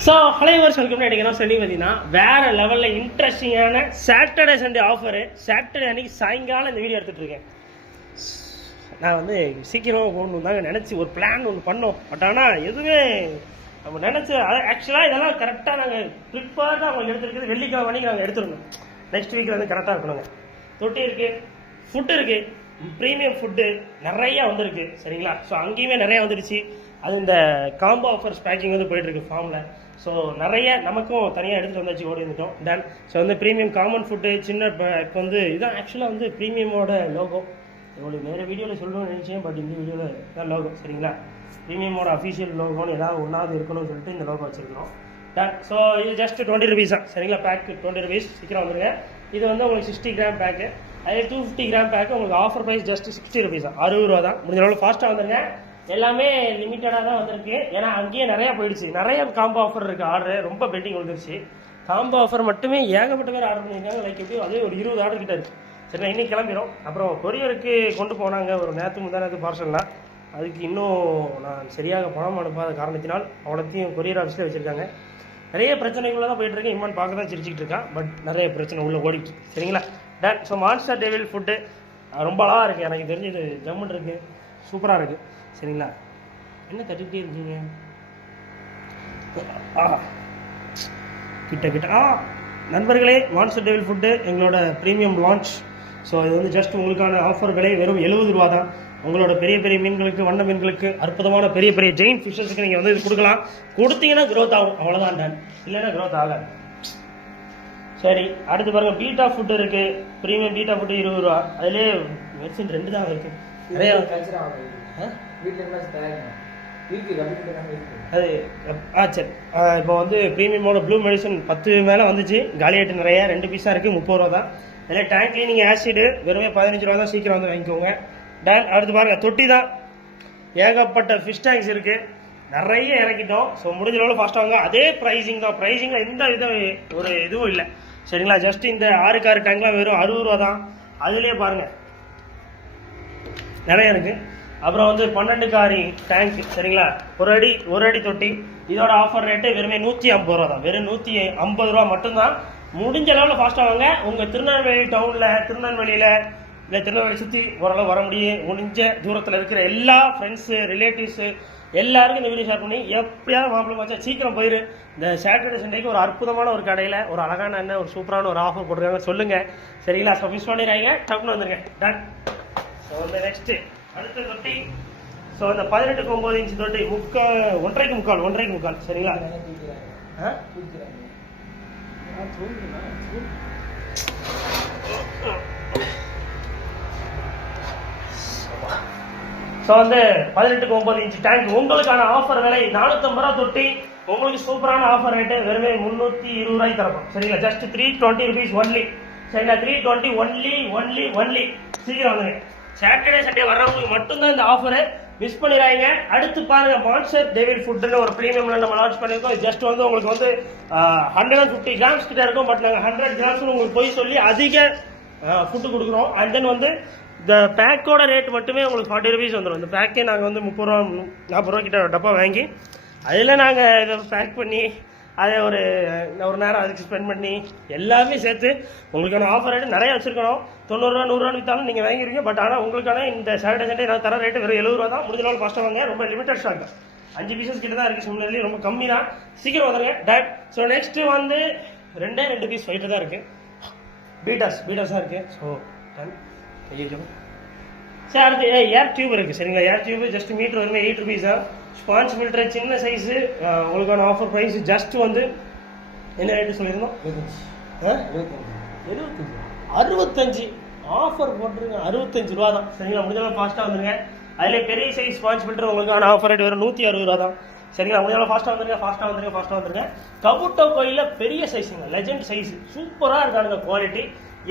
So ஹலைவர்ஸ் welcome அடிக்கணும் சொல்லி பார்த்தீங்கன்னா வேறு லெவலில் இன்ட்ரெஸ்டிங்கான சாட்டர்டே சண்டே ஆஃபரு. சாட்டர்டே அன்றைக்கி சாயங்காலம் இந்த வீடியோ எடுத்துகிட்டு இருக்கேன். நான் வந்து சீக்கிரமாக போகணும் தாங்க நினச்சி ஒரு பிளான் ஒன்று பண்ணோம். பட் ஆனால் எதுவுமே நம்ம நினச்சி ஆக்சுவலாக இதெல்லாம் கரெக்டாக நாங்கள் ப்ரிப்பேர்டாக அவங்க எடுத்துருக்குது. வெள்ளிக்கிழமை அன்றைக்கி நாங்கள் எடுத்துருந்தோம். நெக்ஸ்ட் வீக்கில் வந்து கரெக்டாக இருக்கணுங்க. தொட்டி இருக்குது, ஃபுட்டு இருக்குது, ப்ரீமியம் ஃபுட்டு நிறையா வந்துருக்கு சரிங்களா. ஸோ அங்கேயுமே நிறையா வந்துடுச்சு. அது இந்த காம்போ ஆஃபர்ஸ் பேக்கிங் வந்து போயிட்டுருக்கு ஃபார்மில். ஸோ நிறைய நமக்கும் தனியாக எடுத்துகிட்டு வந்தாச்சு, ஓடி வந்துட்டோம் டன். ஸோ வந்து ப்ரீமியம் காமன் ஃபுட்டு சின்ன பேக் வந்து இதுதான் ஆக்சுவலாக வந்து ப்ரீமியமோட லோகோ. உங்களுக்கு வேறு வீடியோவில் சொல்லணும்னு நினச்சேன், பட் இந்த வீடியோவில் தான் லோகோ சரிங்களா. ப்ரீமியமோட அஃபிஷியல் லோகோன்னு ஏதாவது ஒன்றாவது இருக்கணும்னு சொல்லிட்டு இந்த லோகோ வச்சுருக்கிறோம் டன். ஸோ இது ஜஸ்ட் 20 rupees தான் சரிங்களா. Pack 20 rupees. சீக்கிரம் வந்துருங்க. இது வந்து உங்களுக்கு 60 கிராம் பேக்கு. அதே 250 கிராம் பேக்கு உங்களுக்கு ஆஃபர் ப்ரைஸ் ஜஸ்ட் 60 rupees தான், 60 ரூபா தான். முடிஞ்ச அளவு ஃபாஸ்ட்டாக வந்துருங்க. எல்லாமே லிமிட்டடாக தான் வந்திருக்கு, ஏன்னா அங்கேயே நிறையா போயிடுச்சு. நிறைய காம்போ ஆஃபர் இருக்குது. ஆர்டர் ரொம்ப பெண்டிங் வந்துருச்சு. காம்போ ஆஃபர் மட்டுமே ஏகப்பட்ட பேர் ஆர்டர் பண்ணியிருக்காங்க. லைக் எப்படி அதே ஒரு 20 ஆர்டர் கிட்ட இருக்குது. சரி, நான் இன்னைக்கு கிளம்பிடும். அப்புறம் கொரியருக்கு கொண்டு போனாங்க ஒரு நேற்று பார்சல்லாம். அதுக்கு இன்னும் நான் சரியாக பணம் அனுப்பாத காரணத்தினால் அவ்வளோத்தையும் கொரியர் ஆஃபீஸில் வச்சுருக்காங்க. நிறைய பிரச்சனைக்குள்ளே தான் போயிட்டுருக்கேன். இம்மான் பார்க்க தான் சிரிச்சிக்கிட்டு இருக்கான், பட் நிறைய பிரச்சனை உள்ளே ஓடிட்டு சரிங்களா. டன். ஸோ மான்ஸ்டர் டேவில் ஃபுட்டு ரொம்ப அழகாக இருக்குது. எனக்கு தெரிஞ்சது ஜம்முன்னு இருக்குது, சூப்பராக இருக்குது சரிங்களா. என்ன தட்டிக்கிட்டே இருக்கீங்க? கிட்ட நண்பர்களே, மான்ஸ்டர் டேவில் ஃபுட்டு எங்களோட ப்ரீமியம் லான்ச். ஸோ இது வந்து ஜஸ்ட் உங்களுக்கான ஆஃபர் விலை வெறும் 70 ரூபா தான். உங்களோட பெரிய பெரிய மீன்களுக்கு, வண்ண மீன்களுக்கு, அற்புதமான பெரிய பெரிய ஜெயின் ஃபிஷஸுக்கு நீங்கள் வந்து இது கொடுக்கலாம். கொடுத்தீங்கன்னா க்ரோத் ஆகும், அவ்வளோதான் டன். இல்லைன்னா க்ரோத் ஆகாது. சரி, அடுத்து பாருங்கள், பீட்டா ஃபுட்டு இருக்குது. ப்ரீமியம் பீட்டா ஃபுட்டு 20 ரூபா. அதிலே மெடிசன் 2 தான் இருக்குது. நிறையா அது சரி. இப்போ வந்து ப்ரீமியமோட ப்ளூ மெடிசன் 10 மேலே வந்துச்சு. காலியாட்டு நிறையா 2 பீஸாக இருக்குது, 30 ரூபா தான். அதில் டேங்க் கிளீனிங் ஆசிடு வெறுமே 15 ரூபா தான். சீக்கிரம் வந்து வாங்கிக்கோங்க டன். அடுத்து பாருங்கள், தொட்டி தான். ஏகப்பட்ட ஃபிஷ் டேங்க்ஸ் இருக்குது, நிறைய இறக்கிட்டோம். ஸோ முடிஞ்ச அளவு ஃபாஸ்ட்டாக வாங்க. அதே ப்ரைஸிங் தான். ப்ரைஸிங்கில் எந்த ஒரு இதுவும் இல்லை சரிங்களா. ஜஸ்ட் இந்த 6 டேங்க்லாம் வெறும் 60 ரூபா தான். அதுலேயே பாருங்கள் நிறைய இருக்குது. அப்புறம் வந்து 12 காரி டேங்க் சரிங்களா. ஒரு அடி தொட்டி. இதோட ஆஃபர் ரேட்டு வெறுமே 150 ரூபா தான். வெறும் 150 ரூபா மட்டும்தான். முடிஞ்ச அளவில் ஃபாஸ்ட்டாக வாங்க. உங்கள் திருநெல்வேலி டவுனில், திருநெல்வேலியில் இல்லை திருநெல்வேலி சுற்றி ஓரளவு வர முடியும். முடிஞ்ச தூரத்தில் இருக்கிற எல்லா ஃப்ரெண்ட்ஸு, ரிலேட்டிவ்ஸு எல்லாருக்கும் இந்த வீடியோ ஷேர் பண்ணி எப்படியாவது மாப்பிள்ளை மச்சா சீக்கிரம் போயிரு. இந்த சாட்டர்டே சண்டேக்கு ஒரு அற்புதமான ஒரு கடையில் ஒரு அழகான என்ன ஒரு சூப்பரான ஒரு ஆஃபர் போட்டிருக்காங்க, சொல்லுங்கள் சரிங்களா. ஸோ மிஸ் பண்ணிடுறாங்க, டப்புன்னு வந்துருங்க டன். ஸோ வந்து நெக்ஸ்ட்டு அடுத்த தொட்டி. ஸோ இந்த 18-9 இன்ச்சு தொட்டி 1.5 முக்கால் சரிங்களா. ஸோ வந்து 18-9 இன்ச்சு டேங்க். உங்களுக்கான ஆஃபர் விலை 450 ரூபா தொட்டி. உங்களுக்கு சூப்பரான ஆஃபர் ரேட்டு வெறுமே 320 ரூபாய்க்கு தரப்போம் சரிங்களா. ஜஸ்ட் 320 rupees ஒன்லி சரிங்களா. 320 ஒன்லி. சீக்கிரம் வந்துங்க. சாட்டர்டே சண்டே வர்றவங்களுக்கு மட்டும்தான் இந்த ஆஃபரு, மிஸ் பண்ணிடுறாங்க. அடுத்து பாருங்க, மான்ஸ்டர் டேவில் ஃபுட்டுன்னு ஒரு ப்ரீமியம்ல நம்ம லான்ச் பண்ணியிருக்கோம். ஜஸ்ட் வந்து உங்களுக்கு வந்து 150 கிராம்ஸ் கிட்ட இருக்கும். பட் நாங்கள் 100 கிராம்ஸ்னு உங்களுக்கு போய் சொல்லி அதிக ஃபுட்டு கொடுக்குறோம். அண்ட் தென் வந்து இந்த பேக்கோட ரேட் மட்டுமே உங்களுக்கு 40 rupees வந்துடும். இந்த பேக்கே நாங்கள் வந்து 30 ரூபா 40 ரூபா கிட்ட டப்பா வாங்கி அதில் நாங்கள் இதை பேக் பண்ணி அதை ஒரு நேரம் அதுக்கு ஸ்பெண்ட் பண்ணி எல்லாமே சேர்த்து உங்களுக்கான ஆஃபர் ரேட்டு நிறைய வச்சுருக்கணும். 90 ரூபா 100 ரூபா விற்றாலும் நீங்கள் வாங்கிடுவீங்க. பட் ஆனால் உங்களுக்கான இந்த சாட்டர்டே சண்டே நான் தர ரேட்டு வெறும் 70 ரூபா தான். முடிஞ்ச நாள் ஃபாஸ்ட்டாக வாங்க. ரொம்ப லிமிட்டட் ஸ்டாக் தான். 5 பீசஸ் கிட்ட தான் இருக்குது. சிம்லர்லேயே ரொம்ப கம்மி தான். சீக்கிரம் வந்துடுங்க டன். ஸோ நெக்ஸ்ட்டு வந்து 2 பீஸ் ஃபைட்டு தான் இருக்குது. பீட்டாஸாக இருக்குது. So done. சரி, அடுத்து ஏர் டியூப் இருக்குது சரிங்களா. ஏர் டியூப் ஜஸ்ட் மீட்டர் வருமே 8 rupees தான். ஸ்பான்ச் ஃபில்டர் சின்ன சைஸு. உங்களுக்கான ஆஃபர் ப்ரைஸ் ஜஸ்ட் வந்து என்ன ரேட்டு சொல்லியிருந்தோம்? 65 ஆஃபர் போட்டுருங்க. 65 ரூபா தான் சரிங்களா. முடிஞ்சாலும் ஃபாஸ்ட்டாக வந்துருங்க. அதில் பெரிய சைஸ் ஸ்பான்ச் ஃபில்டர் உங்களுக்கான ஆஃபர் ரேட் வெறும் 160 ரூபா தான் சரிங்களா. முடிஞ்சாலும் ஃபாஸ்ட்டாக வந்துருங்க. கபுட்டோ கோயிலில் பெரிய சைஸுங்க, லெஜெண்ட் சைஸ், சூப்பராக இருக்கானுங்க குவாலிட்டி.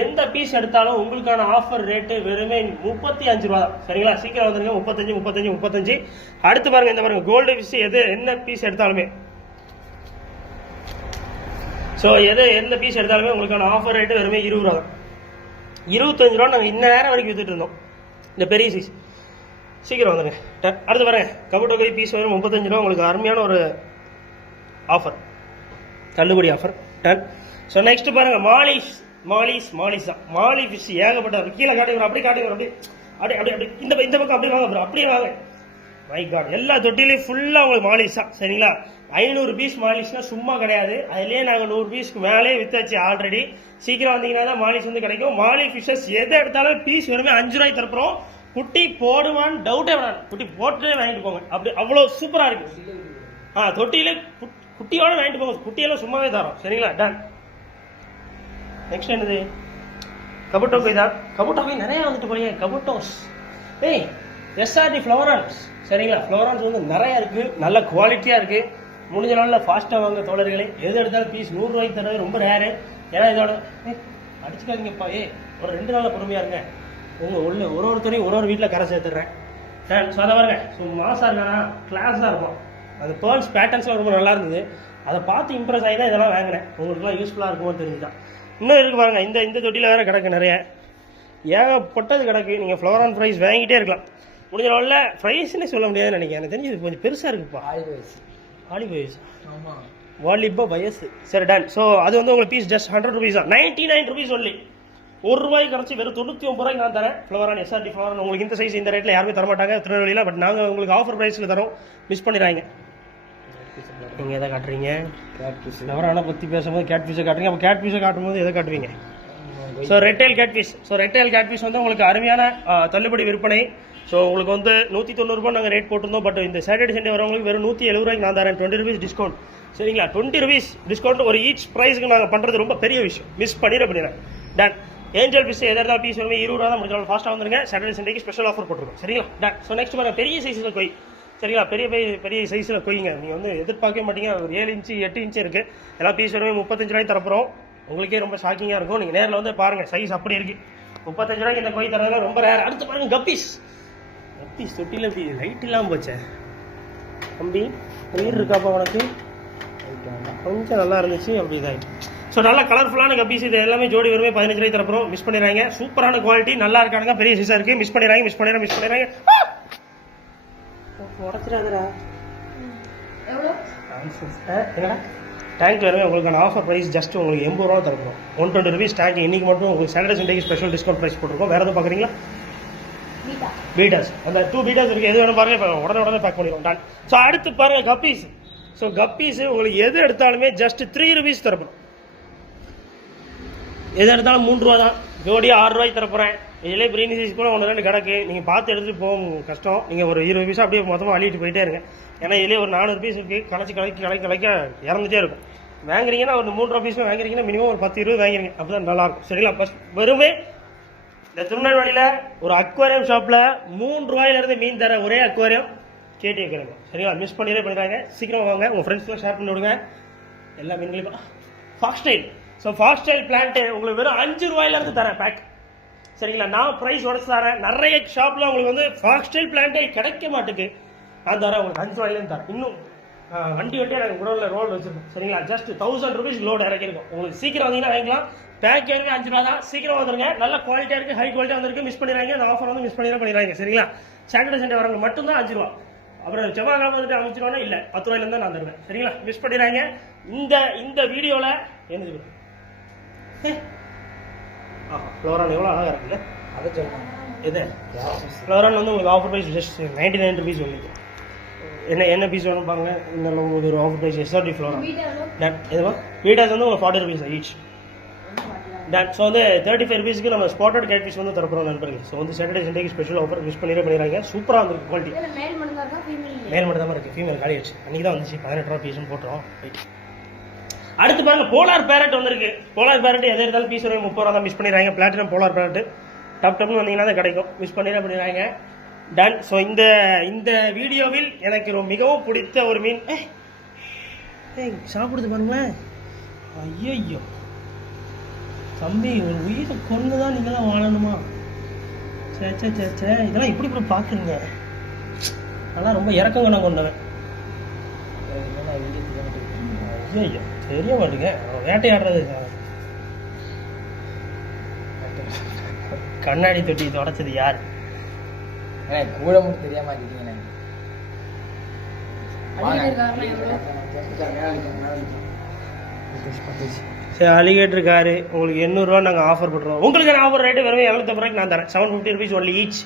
எந்த பீஸ் எடுத்தாலும் உங்களுக்கான ஆஃபர் ரேட்டு வெறுமே 35 ரூபா தான் சரிங்களா. சீக்கிரம் வந்துருங்க. 35. அடுத்து பாருங்க, இந்த பாருங்க கோல்டு ஃபிஷ். என்ன பீஸ் எடுத்தாலுமே ஸோ எந்த பீஸ் எடுத்தாலுமே உங்களுக்கான ஆஃபர் ரேட்டு வெறுமே 20 ரூபா தான். 25 ரூபா நாங்கள் இந்த நேரம் வரைக்கும் வித்துட்டு இருந்தோம் இந்த பெரிய சைஸ். சீக்கிரம் வந்துருங்க. அடுத்து பாருங்க, கபுட்டோ கை பீஸ் வரும் 35 ரூபா. உங்களுக்கு அருமையான ஒரு ஆஃபர், தள்ளுபடி ஆஃபர். டன். ஸோ நெக்ஸ்ட் பாருங்க, மாலிஸ் தான். மாலி ஃபிஷ் ஏகப்பட்ட கீழே காட்டி அப்படி காட்டி அப்படி இந்த பக்கம் அப்படியே வாங்க ப்ரோ, அப்படியே வாங்க. மை காட், எல்லா தொட்டிலையும் ஃபுல்லாக உங்களுக்கு மாலிஸ் தான். சரிங்களா, 500 பீஸ் மாலிஷ்னா சும்மா கிடையாது. அதுலேயே நாங்கள் 100 பீஸ்க்கு மேலே வித்தாச்சு ஆல்ரெடி. சீக்கிரம் வந்தீங்கன்னா தான் மாலிஷ் வந்து கிடைக்கும். மாலி ஃபிஷஸ் எதை எடுத்தாலும் பீஸ் வெறுமே 5 ரூபாய்க்கு தரப்போம். குட்டி போடுவான்னு டவுட்டே வேணாம், குட்டி போட்டு வாங்கிட்டு போங்க. அப்படி அவ்வளோ சூப்பராக இருக்கு. தொட்டியில குட்டியோட வாங்கிட்டு போங்க, குட்டியெல்லாம் சும்மாவே தரோம். சரிங்களா, டன். நெக்ஸ்ட் என்னது, கபுட்டோ கொய் தான். கபுட்டோ கொய் நிறைய வந்துட்டு போறீங்க. கபுட்டோஸ் எஸ்ஆர்டி ஃப்ளவரான்ஸ். சரிங்களா, ஃப்ளவரான்ஸ் வந்து நிறைய இருக்கு, நல்ல குவாலிட்டியாக இருக்கு. முடிஞ்ச நாளில் ஃபாஸ்ட்டாக வாங்க தோழர்களே. எது எடுத்தாலும் பீஸ் 100 ரூபாய்க்கு தரது ரொம்ப ரேரு. ஏன்னா இதோட அடிச்சுக்காதீங்கப்பா, ஒரு 2 நாளில் பொறுமையாக இருங்க. உள்ள ஒருத்தரையும் ஒரு வீட்டில் கரை சேர்த்துடுறேன். ஸோ அதை பாருங்க, ஸோ மாசாக இருக்கானா, கிளாஸாக இருக்கும். அந்த பேர்ல்ஸ் பேட்டர்ன்ஸ்லாம் ரொம்ப நல்லா இருந்தது. அதை பார்த்து இம்ப்ரெஸ் ஆகி தான் இதெல்லாம் வாங்கினேன். உங்களுக்குலாம் யூஸ்ஃபுல்லாக இருக்குமோன்னு தெரிஞ்சுதான். இன்னும் இருக்கு பாருங்க, இந்த தொட்டியில் வேறு கிடக்கு நிறைய, ஏகப்பட்டது கிடக்கு. நீங்கள் ஃப்ளவரான் ப்ரைஸ் வாங்கிட்டே இருக்கலாம். முடிஞ்ச நாளில் ப்ரைஸ்ன்னு சொல்ல முடியாதுன்னு நினைக்கிறேன். எனக்கு தெரிஞ்சு இது கொஞ்சம் பெருசாக இருக்குப்பா. ஆலிவ் வயசு, வாலிபா வயசு. சரி, டன். ஸோ அது வந்து உங்களுக்கு பீஸ் ஜஸ்ட் 100 ருபீஸ் தான். 99 ருபீஸ் ஒன்லி. 1 ரூபாய்க்கு கிடச்சி வெறும் 99 ரூபாய்க்கு நான் தரேன். ஃப்ளவரான் எஸ்ஆர்டி ஃப்ளவரான் உங்களுக்கு இந்த சைஸ் இந்த ரேட்டில் யாருமே தரமாட்டாங்க திருநெல்வேலியில். பட் நாங்கள் உங்களுக்கு ஆஃபர் ப்ரைஸில் தரோம், மிஸ் பண்ணிடுறாங்க. நீங்கள் எதை காட்டுறீங்க? ஃப்ளவரானை பற்றி பேசும்போது கேட் பீஸை காட்டுறீங்க. அப்போ கேட் பீஸை காட்டும்போது எதை காட்டுவீங்க? ஸோ ரெட்டைல் கேட் பீஸ் வந்து உங்களுக்கு அருமையான தள்ளுபடி விற்பனை. ஸோ உங்களுக்கு வந்து 190 ரூபாய் நாங்கள் ரேட் போட்டிருந்தோம். பட் இந்த சாட்டர்டே சண்டே வரவங்களுக்கு வெறும் 170 ரூபாய்க்கு நான் தரேன். 20 ருபீஸ் டிஸ்கவுண்ட். சரிங்களா, 20 ருபீஸ் டிஸ்கவுண்ட் ஒரு ஈச் ப்ரைஸுக்கு நாங்கள் பண்ணுறது ரொம்ப பெரிய விஷயம். மிஸ் பண்ணிடுறேன். டன். ஏஞ்சல் பீஸ் எதாவது பீஸ் வந்து 20 ரூபா தான் முடிஞ்சாலும் ஃபாஸ்ட்டாக வந்துருங்க. சாட்டர்டே சண்டேக்கு ஸ்பெஷல் ஆஃபர் போட்டிருக்கோம். சரிங்களா, டன். ஸோ நெக்ஸ்ட் பாருங்க, பெரிய சைஸில் கொய். சரிங்களா, பெரிய சைஸில் கொய்ங்க. நீங்கள் வந்து எதிர்பார்க்கவே மாட்டீங்க. ஒரு 7 இன்ச்சு 8 இன்ச்சு இருக்குது. எல்லாம் பீஸ் வருமே 35 ரூபாய்க்கு தரப்போகிறோம். உங்களுக்கே ரொம்ப ஷாக்கிங்காக இருக்கும். நீங்கள் நேரில் வந்து பாருங்கள், சைஸ் அப்படி இருக்குது. 35 ரூபாய்க்கு இந்த கொய் தரதெல்லாம் ரொம்ப ரேர். அடுத்து பாருங்கள், கப்பீஸ் தொட்டியில் இப்படி லைட் இல்லாமல் போச்சே தம்பி. உயிர் இருக்காப்பா உனக்கு? கொஞ்சம் நல்லா இருந்துச்சு, அப்படி இதாகிட்டு. ஸோ நல்லா கலர்ஃபுல்லான கப்பீஸ். இது எல்லாமே ஜோடி வருமே 15 ரூபாய்க்கு தரப்போம். மிஸ் பண்ணிடுறாங்க. சூப்பரான குவாலிட்டி, நல்லா இருக்கானுங்க, பெரிய சைஸாக இருக்குது. மிஸ் பண்ணிடுறாங்க. உடச்சிடாதரா என்னடா டேங்க் வருமே. உங்களுக்கான ஆஃபர் ப்ரைஸ் ஜஸ்ட் உங்களுக்கு 80 ரூபா தரப்போம். 120 ருபீஸ் டேங்க். இன்றைக்கி மட்டும் உங்களுக்கு சாட்டர்டே சண்டேக்கு ஸ்பெஷல் டிஸ்கவுண்ட் ப்ரைஸ் போட்டிருக்கோம். வேறு எதுவும் பார்க்குறீங்களா? பீட்டாஸ், அந்த 2 பீட்டாஸ் இருக்குது. எது வேணும் பாருங்க, இப்போ உடனே பேக் பண்ணிடுவோம். டன். ஸோ அடுத்து பாருங்கள், கப்பீஸ். ஸோ கப்பீஸ் உங்களுக்கு எது எடுத்தாலுமே ஜஸ்ட் 3 ருபீஸ் தரப்போம். எது எடுத்தாலும் 3 ரூபா தான். ஜோடி 6 ரூபாய்க்கு தரப்போகிறேன். இதிலே பிரியாணி சைஸ் கூட 1 2 கிடக்கு. நீங்கள் பார்த்து எடுத்துகிட்டு போக கஷ்டம். நீங்கள் ஒரு 20 பீஸாக அப்படியே மொத்தமாக அள்ளிட்டு போயிட்டே இருங்க. ஏன்னா இதிலே ஒரு 400 பீஸ் இருக்குது. கலைக்க இறந்துட்டே இருக்கும். வாங்குறீங்கன்னா ஒரு 3 ரூபா பீஸ் வாங்குறீங்கன்னா மினிமம் ஒரு 10-20 வாங்குறீங்க. அப்போ தான் நல்லாயிருக்கும். சரிங்களா, ஃபஸ்ட் வெறுமே இந்த திருநெல்வேலியில் ஒரு அக்வாரியம் ஷாப்பில் 3 ரூபாயிலிருந்து மீன் தர ஒரே அக்வாரியம் கேட்டி வைக்கிறாங்க. சரிங்களா, மிஸ் பண்ணிடுறாங்க. சீக்கிரம் வாங்க, உங்கள் ஃப்ரெண்ட்ஸ்லாம் ஷேர் பண்ணி விடுங்க. எல்லா மீன்களையும் ஃபாக்ஸ்டைல். ஸோ ஃபாக்ஸ்டைல் பிளான்ட்டு உங்களுக்கு வெறும் 5 ரூபாயிலேருந்து தரேன் பேக். சரிங்களா, நான் ப்ரைஸ் உடச்சு தரேன். நிறைய ஷாப்பில் உங்களுக்கு வந்து ஃபாக்ஸ்டைல் பிளான்ட்டே கிடைக்க மாட்டுக்கு. நான் தரேன் உங்களுக்கு 5 ரூபாயிலேருந்து தரேன். இன்னும் வண்டியாக நாங்கள் குடோனில் ரோல் வச்சுருக்கோம். சரிங்களா, ஜஸ்ட் 1000 ருபீஸ் லோடு இறக்கிருக்கோம். உங்களுக்கு சீக்கிரம் வந்தீங்கன்னா வாங்கிக்கலாம். பேக் ஏற்கனவே 5 ரூபா தான். சீக்கிரம் வந்துருங்க. நல்ல குவாலிட்டியாக இருக்குது, ஹை குவாலிட்டியாக வந்துருக்கு. மிஸ் பண்ணிடுறாங்க. அந்த ஆஃபர் வந்து மிஸ் பண்ணிடுறாங்க. சரிங்களா, சாட்டர்டே சண்டே வரவங்க மட்டும்தான் 5 ரூபா. அப்புறம் செவ்வாய்க்கிழமை வந்துட்டு 5 ரூபானா இல்லை, 10 ரூபாயிலேருந்து தான் நான் தருவேன். சரிங்களா, மிஸ் பண்ணிடுறாங்க. இந்த வீடியோவில் என்னது ஃப்ளோரான் எவ்வளோ அழகாக இருக்குல்ல, அதை சொல்லுங்கள். எது ஃப்ளோரான் வந்து உங்களுக்கு ஆஃபர் ப்ரைஸ் ஜஸ்ட் 99 ருபீஸ் வந்துருக்கு. என்ன பீஸ் வேணும் பாருங்க. இந்த உங்களுக்கு ஒரு ஆஃபர் ப்ரைஸ் எஸ்ஆர்டி ஃப்ளோரான். எதுவா பீட்டாஸ் வந்து உங்களுக்கு 40 ருபீஸ் ஈச். டன். ஸோ வந்து 35 ருபீஸ்க்கு நம்ம ஸ்பாட்டட் கேட் பீஸ் வந்து தரப்போம் நண்பர்கள். ஸோ வந்து சாட்டர்டே சண்டேக்கு ஸ்பெஷல் ஆஃபர் மிஸ் பண்ணிடுறாங்க. சூப்பராக வந்துருக்கு குவாலிட்டி. மேல் மட்டும் தான் இருக்குது, ஃபீமேல் காலி ஆச்சு. அன்றைக்கி தான் வந்துச்சு 18 ரூபா பீஸ்னு போட்டுரும். அடுத்து பாருங்க, போலார் பேரட் வந்திருக்கு. போலார் பேரட் எது இருந்தாலும் பீஸ் வரைக்கும் 30 ரூபா தான். மிஸ் பண்ணிடுறாங்க. பிளாட்டினம் போலார் பேரட் டப்னு வந்தீங்கன்னா தான் கிடைக்கும். மிஸ் பண்ணிடுறாங்க. டன். ஸோ இந்த வீடியோவில் எனக்கு மிகவும் பிடித்த ஒரு மீன் சாப்பிடுது பாருங்களேன். ஐயோ தம்பி, ஒரு உயிரை கொண்டு தான் நீங்களாம் வாழணுமா? சே இதெல்லாம் இப்படி பார்க்குறீங்க. ஆனால் ரொம்ப இறக்கங்க நான் கொண்டவன். ஐயோ தெரிய மாட்டேங்க. வேட்டையாடுறது கண்ணாடி தொட்டி தொடச்சது யார்? கூட மட்டும் தெரியாம சரி, அலிகேட்டர் காரு உங்களுக்கு 800 நாங்கள் ஆஃபர் பண்ணுறோம். உங்களுக்கு ஆஃபர் ரேட்டு வெறும் 750 ரூபாய்க்கு நான் தரேன். 750 rupees ஒன்லி ஈச்.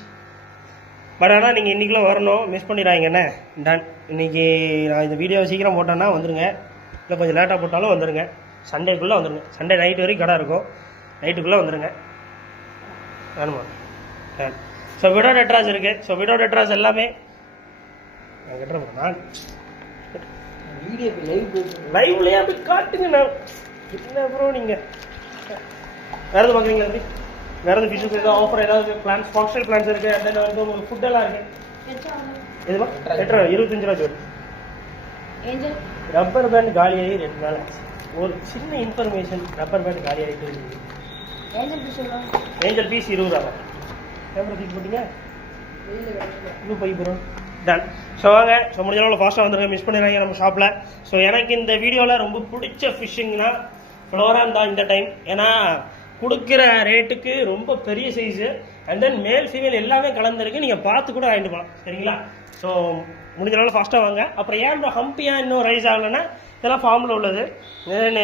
பட் ஆனால் நீங்கள் இன்றைக்குள்ளே வரணும், மிஸ் பண்ணிடாங்கண்ணே. டன். இன்றைக்கி நான் இந்த வீடியோ சீக்கிரம் போட்டேன்னா வந்துடுங்க, இல்லை கொஞ்சம் லேட்டாக போட்டாலும் வந்துடுங்க. சண்டேக்குள்ளே வந்துடுங்க. சண்டே நைட் வரைக்கும் கடை இருக்கும், நைட்டுக்குள்ளே வந்துடுங்க. வேணுமா? டன். ஸோ விடோட் அட்ராஸ் இருக்குது. ஸோ விடோட் அட்ராஸ் எல்லாமே நான் கட்டுறேன். நான் லைவ்லேயே அப்படி காட்டுங்க. நான் என்ன ப்ரோ நீங்கள் வேறு எதுவும் பார்க்குறீங்களா? அப்படி வேறு எதுவும் ஃபிஷஸ் ஏதாவது ஆஃபர் ஏதாவது பிளான்ஸ், ஃபாஸ்டல் பிளான்ஸ் இருக்குது. அண்ட் தென் வந்து உங்களுக்கு ஃபுட்டெல்லாம் இருக்குது. எதுவா 25 ரூபா ஜோடி. ரப்பர் பேண்ட் காலியாகி 2 நாள் ஆச்சு. ஒரு சின்ன இன்ஃபர்மேஷன், ரப்பர் பேண்ட் காலியாகிட்டு இருக்குது. ஏஞ்சல் பீஸ் 20 ரூபா. கேமரா தூக்கி போட்டீங்க இன்னும் போய் போகிறோம். டன். ஸோ வாங்க, ஸோ முடிஞ்ச அளவில் ஃபாஸ்ட்டாக வந்துருங்க, மிஸ் பண்ணிடுறாங்க நம்ம ஷாப்பில். ஸோ எனக்கு இந்த வீடியோவில் ரொம்ப பிடிச்ச ஃபிஷ்ஷிங்னா ஃப்ளோரான் தான் இந்த டைம். ஏன்னா கொடுக்குற ரேட்டுக்கு ரொம்ப பெரிய size, and then male female எல்லாமே கலந்துருக்கு. நீங்கள் பார்த்து கூட வாங்கிட்டு போகலாம். சரிங்களா? ஸோ முடிஞ்ச அளவில் ஃபாஸ்ட்டாக வாங்க. அப்புறம் ஏன் ஹம்பியாக இன்னும் ரைஸ் ஆகலைன்னா இதெல்லாம் ஃபார்மில் உள்ளது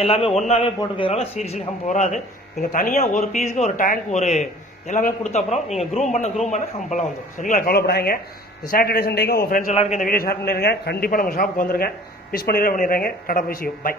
எல்லாமே ஒன்றாவே போட்டுக்கிறதுனால சீரியஸ்லி ஹம்ப் வராது. நீங்கள் தனியாக ஒரு பீஸுக்கு ஒரு டேங்க் ஒரு எல்லாமே கொடுத்த அப்புறம் நீங்கள் க்ரூம் பண்ண ஹம்பெல்லாம் வந்துடும். சரிங்களா? கவலைப்படாங்க. இந்த சாட்டர்டே சண்டேக்கு உங்கள் ஃப்ரெண்ட்ஸ் எல்லாருக்கும் இந்த வீடியோ ஷேர் பண்ணிடுங்க. கண்டிப்பாக நம்ம ஷாப்புக்கு வந்துருங்க, மிஸ் பண்ணிடுறாங்க. Tata bye, see you, by.